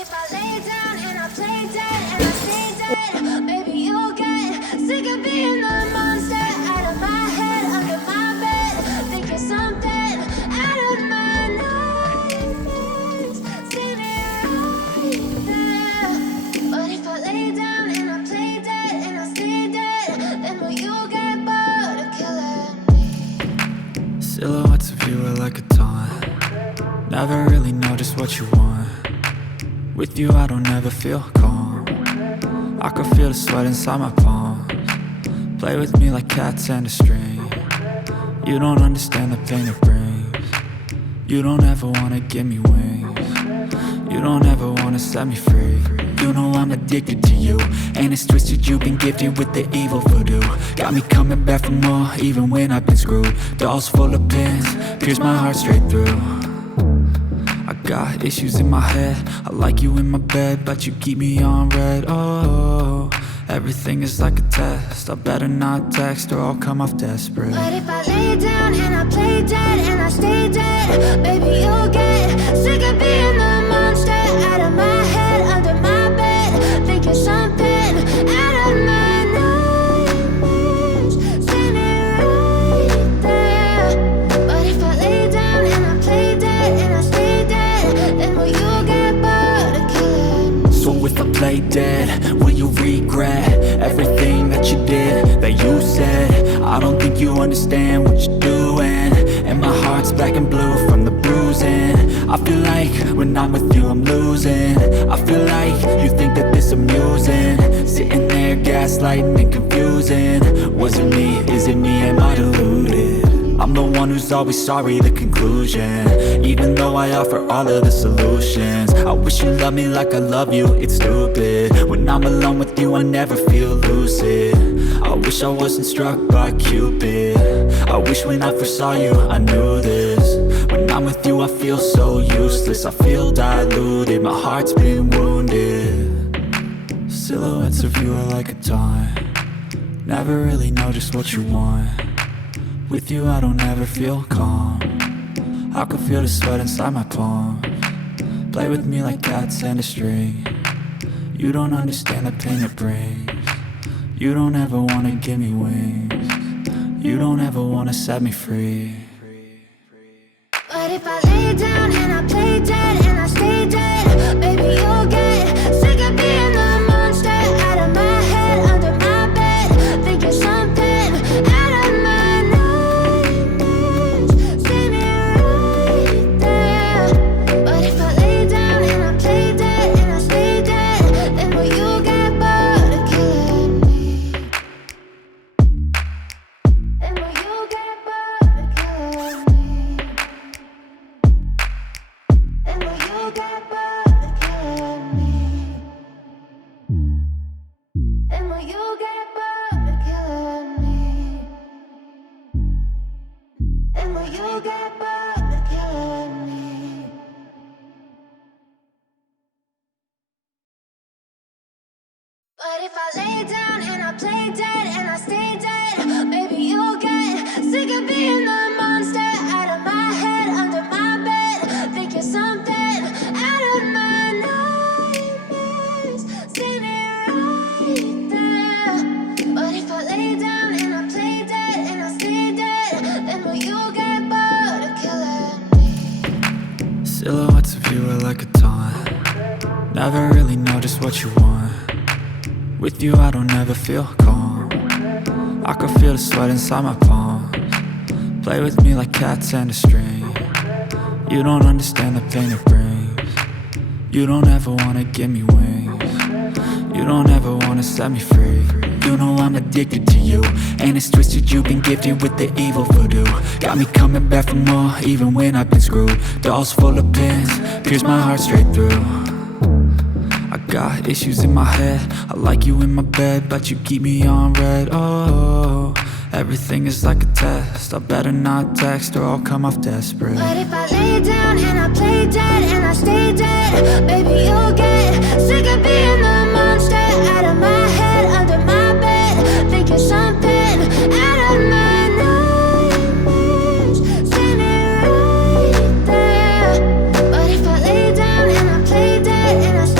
if I lay down and I play dead and I stay dead, maybe you'll get sick of being the monster out of my head, under my bed, thinking something out of my nightmares. See me right there. But if I lay down and I play dead and I stay dead, then will you get bored of killing me? Silhouettes of you are like a taunt. Never really know just what you want. With you I don't ever feel calm. I can feel the sweat inside my palms. Play with me like cats and a string. You don't understand the pain it brings. You don't ever wanna give me wings. You don't ever wanna set me free. You know I'm addicted to you, and it's twisted, you've been gifted with the evil voodoo. Got me coming back for more, even when I've been screwed. Dolls full of pins, pierce my heart straight through. I got issues in my head, I like you in my bed, but you keep me on red. Oh, everything is like a test, I better not text or I'll come off desperate. But if I lay down and I play dead and I stay dead, baby you'll get sick of being the monster out of my head, under my bed, thinking something out of my nightmares. See me right there. But if I lay down and I play dead and I stay dead, then will you get bored of killing me? So if I play dead, will you regret everything that you did, that you said? I don't think you understand what you're doing, and my heart's black and blue from the bruising. I feel like when I'm with you I'm losing. I feel like you think that this amusing, sitting there gaslighting and confusing. Was it me? Is it me? Am I deluded? I'm the one who's always sorry, the conclusion. Even though I offer all of the solutions, I wish you loved me like I love you, it's stupid. When I'm alone with you I never feel lucid. I wish I wasn't struck by Cupid. I wish when I first saw you I knew this. When I'm with you I feel so useless, I feel diluted, my heart's been wounded. Silhouettes of you are like a taunt. Never really know just what you want. With you I don't ever feel calm. I can feel the sweat inside my palms. Play with me like cats and a string. You don't understand the pain it brings. You don't ever wanna give me wings. You don't ever wanna set me free. But if I lay down and I play dead and I stay dead, baby you'll get sick of being the monster out of my head, under my bed, thinking something out of my nightmares. See me right there. But if I lay down and I play dead and I stay dead, then will you get bored of killing me? Then will you get bored of killing me? And will you get bored of killing me? And will you get bored of killing me? And will you get bored of killing me? But if I lay down and I play dead and I stay dead, maybe you'll get sick of being the monster out of my head, under my bed, thinking something out of my nightmares. See me right there. But if I lay down and I play dead and I stay dead, then will you get bored of killing me? Silhouettes of you are like a taunt. Never really know just what you want. With you I don't ever feel calm. I can feel the sweat inside my palms. Play with me like cats and a string. You don't understand the pain it brings. You don't ever wanna give me wings. You don't ever wanna set me free. You know I'm addicted to you, and it's twisted, you've been gifted with the evil voodoo. Got me coming back for more, even when I've been screwed. Dolls full of pins, pierce my heart straight through. I got issues in my head, I like you in my bed, but you keep me on red. Oh, everything is like a test, I better not text or I'll come off desperate. But if I lay down and I play dead and I stay dead, baby you'll get sick of being the monster out of my head, under my bed, thinking something out of my nightmares. See me right there. But if I lay down and I play dead and I stay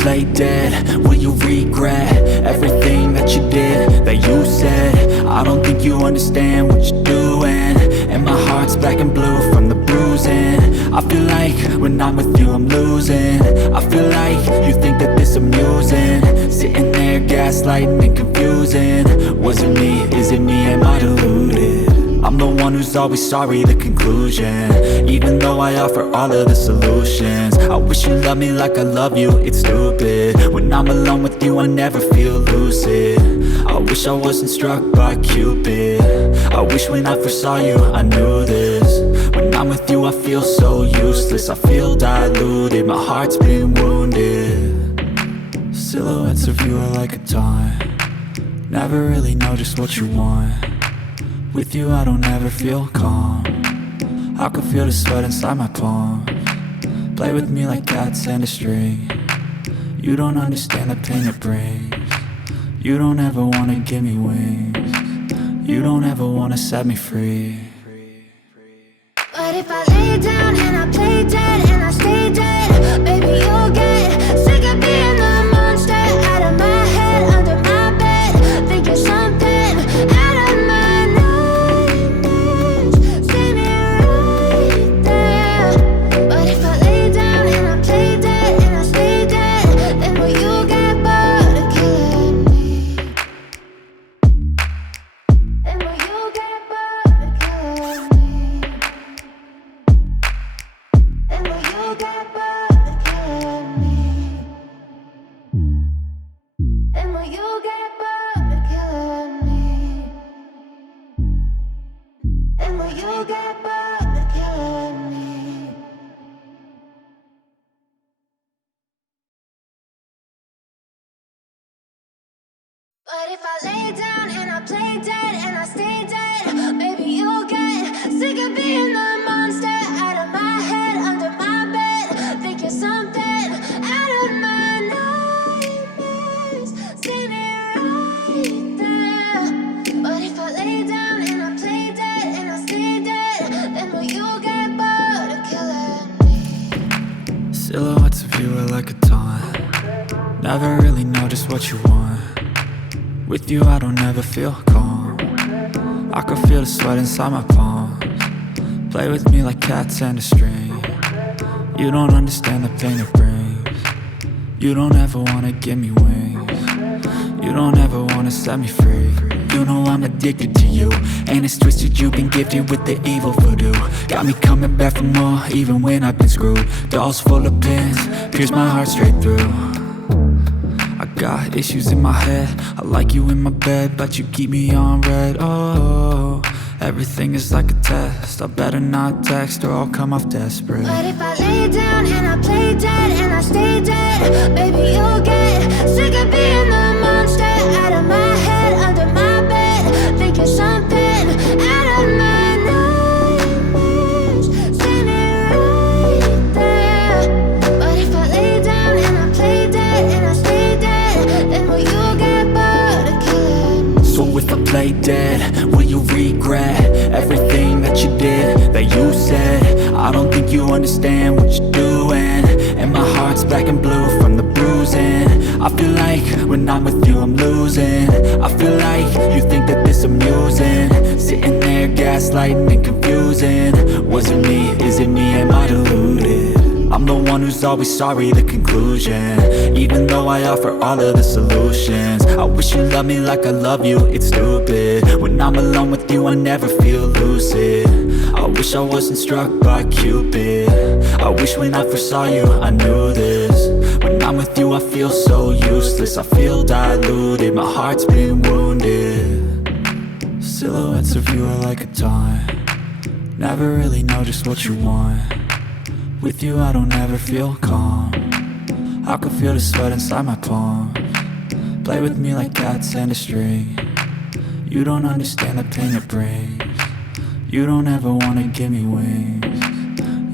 play dead, will you regret everything that you did, that you said? I don't think you understand what you're doing, and my heart's black and blue from the bruising. I feel like when I'm with you I'm losing. I feel like you think that this amusing, sitting there gaslighting and confusing. Was it me? Is it me? Am I deluded? I'm the one who's always sorry, the conclusion. Even though I offer all of the solutions, I wish you loved me like I love you, it's stupid. When I'm alone with you I never feel lucid. I wish I wasn't struck by Cupid. I wish when I first saw you I knew this. When I'm with you I feel so useless, I feel diluted, my heart's been wounded. Silhouettes of you are like a taunt, never really know just what you want. With you I don't ever feel calm, I can feel the sweat inside my palms. Play with me like cats and a string, you don't understand the pain it brings. You don't ever wanna give me wings, you don't ever wanna set me free. But if I lay down and I play dead and I stay dead, baby you'll get sick of being the monster out of my head, under my bed, thinking something out of my nightmares. See me right there. But if I lay down and I play dead and I stay dead, then will you get bored of killing me? Then will you get bored of killing me? And will you get bored of killing me? And will you get bored of killing me? And will you get bored of killing me? But if I lay down and I play dead and I stay dead, baby you'll get sick of being the monster out of my head, under my bed, thinking something out of my nightmares. See me right there. But if I lay down and I play dead and I stay dead, then will you get bored of killing me? Silhouettes of you are like a taunt, never really know just what you want. With you I don't ever feel calm, I can feel the sweat inside my palms. Play with me like cats and a string, you don't understand the pain it brings. You don't ever wanna give me wings, you don't ever wanna set me free. You know I'm addicted to you, and it's twisted, you've been gifted with the evil voodoo. Got me coming back for more, even when I've been screwed. Dolls full of pins, pierce my heart straight through. I got issues in my head, I like you in my bed, but you keep me on red. Oh, everything is like a test, I better not text or I'll come off desperate. But if I lay down and I play dead and I stay dead, baby you'll get sick of being the monster out of my head, under my bed, thinking something out of my nightmares. See me right there. But if I lay down and I play dead and I stay dead, then will you get bored of killing me? So if I play dead, will you regret everything that you did, that you said? I don't think you understand what you're doing, and my heart's black and blue from the bruising. I feel like when I'm with you I'm losing. I feel like you think that this amusing, sitting there gaslighting and confusing. Was it me? Is it me? Am I deluded? I'm the one who's always sorry, the conclusion. Even though I offer all of the solutions, I wish you loved me like I love you, it's stupid. When I'm alone with you I never feel lucid. I wish I wasn't struck by Cupid. I wish when I first saw you I knew this. When I'm with you I feel so useless, I feel diluted, my heart's been wounded. Silhouettes of you are like a taunt, never really know just what you want. With you I don't ever feel calm, I can feel the sweat inside my palms. Play with me like cats and a string, you don't understand the pain it brings. You don't ever wanna give me wings,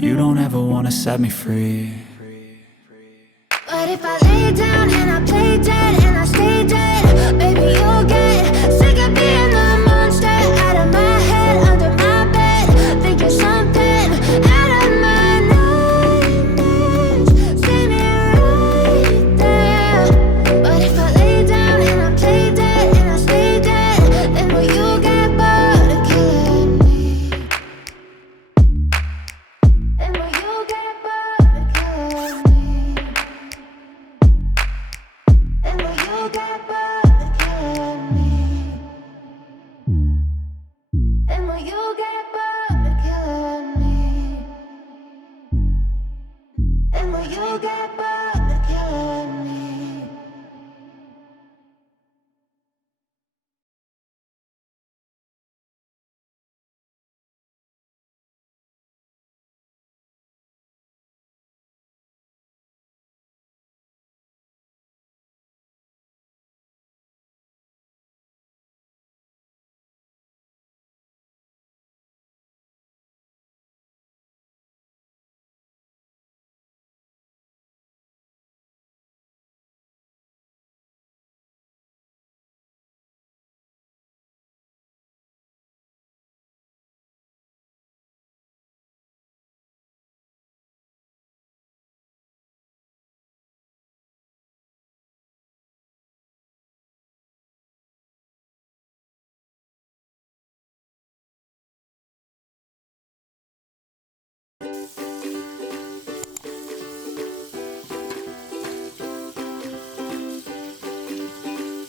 you don't ever wanna set me free. But if I lay down and I play dead and I stay dead, baby you'll get sick of being the monster out of my head, under my bed, thinking something out of my nightmares. See me right there. you'll get burned.